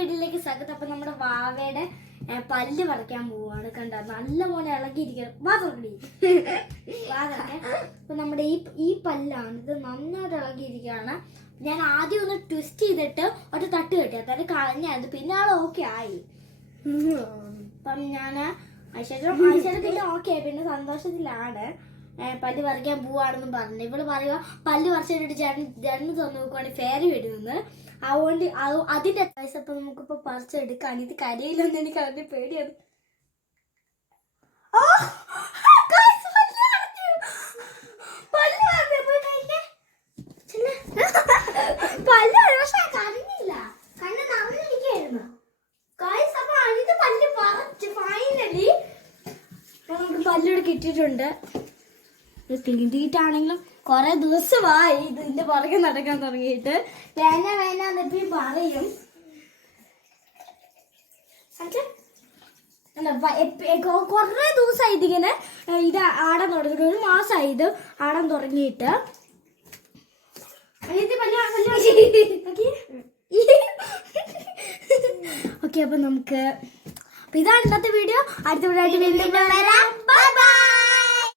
വീട്ടിലേക്ക് സ്വാഗതം. അപ്പൊ നമ്മുടെ വാവയുടെ പല്ല് പറിക്കാൻ പോവാണ്. കണ്ട നല്ല പോലെ ഇളകിയിരിക്കണം. അപ്പൊ നമ്മുടെ ഈ പല്ലാണ്, ഇത് നന്നായിട്ട് ഇളകിയിരിക്കുകയാണ്. ഞാൻ ആദ്യം ഒന്ന് ട്വിസ്റ്റ് ചെയ്തിട്ട് ഒരു തട്ട് കെട്ടി, അതായത് കളഞ്ഞത്. പിന്നെ ആൾ ഓക്കെ ആയി. അപ്പം ഞാൻ ഐശ്വര്യ പിന്നെ ഓക്കെ ആയി, പിന്നെ സന്തോഷത്തിലാണ്. പല്ല് പറിക്കാൻ പോവാണെന്നും പറഞ്ഞു. ഇവള് പറയുക പല്ല് പറിച്ചിട്ട് ജന്മ തുറന്നു നോക്കുവാണെങ്കിൽ ഫേറി വരുന്നത്. അതുകൊണ്ട് അതിന്റെ പൈസ ഇപ്പൊ നമുക്കിപ്പോ പറിച്ചെടുക്കാൻ. ഇത് കരയില്ലെന്ന് എനിക്ക് അതിന്റെ പേടിയാണ്. പല്ലോട് കിട്ടിയിട്ടുണ്ട്. കിട്ടിയിട്ടാണെങ്കിലും കൊറേ ദിവസമായി ഇതിന്റെ പുറകെ നടക്കാൻ തുടങ്ങിയിട്ട്. വേനാന്നിപ്പി പറയും. കൊറേ ദിവസമായി ഇതിങ്ങനെ ഇത് ആടാൻ തുടങ്ങിയിട്ട്. 1 മാസമായി ഇത് ആടാൻ തുടങ്ങിയിട്ട്. ഓക്കെ, അപ്പൊ നമുക്ക് ഇതാണ് ഇന്നത്തെ വീഡിയോ. അടുത്ത വീഡിയോ ആയിട്ട് വീണ്ടും വരാം.